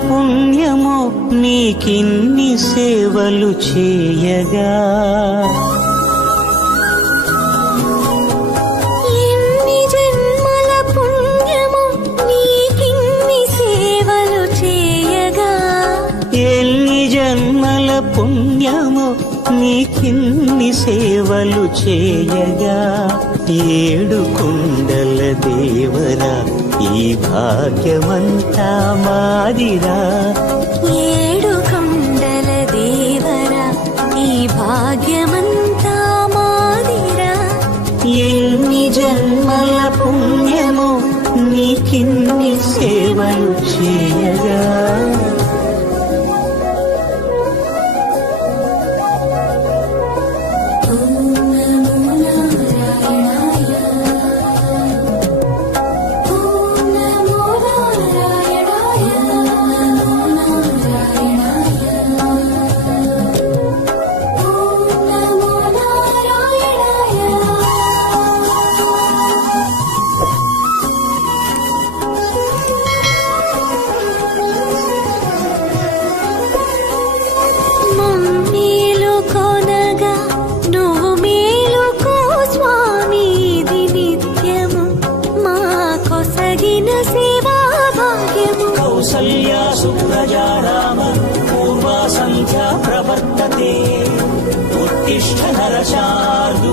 పుణ్యము నీకిన్ని సేవలు చేయగా ఎన్ని జన్మల పుణ్యము నీకిన్ని సేవలు చేయగా ఎన్ని జన్మల పుణ్యము నీకిన్ని సేవలు చేయగా ఏడు కుండల దేవరా ఈ భాగ్యమంతా మాదిరా ఏడు కొండల దేవరా ఈ భాగ్యమంతా మాదిరా ఎన్ని జన్మల పుణ్యము నీకిన్ని సేవలు చేయగా కౌసల్యా సుప్రజా రామ పూర్వా సంధ్యా ప్రవర్తతే ఉత్తిష్ఠ నరశార్దూల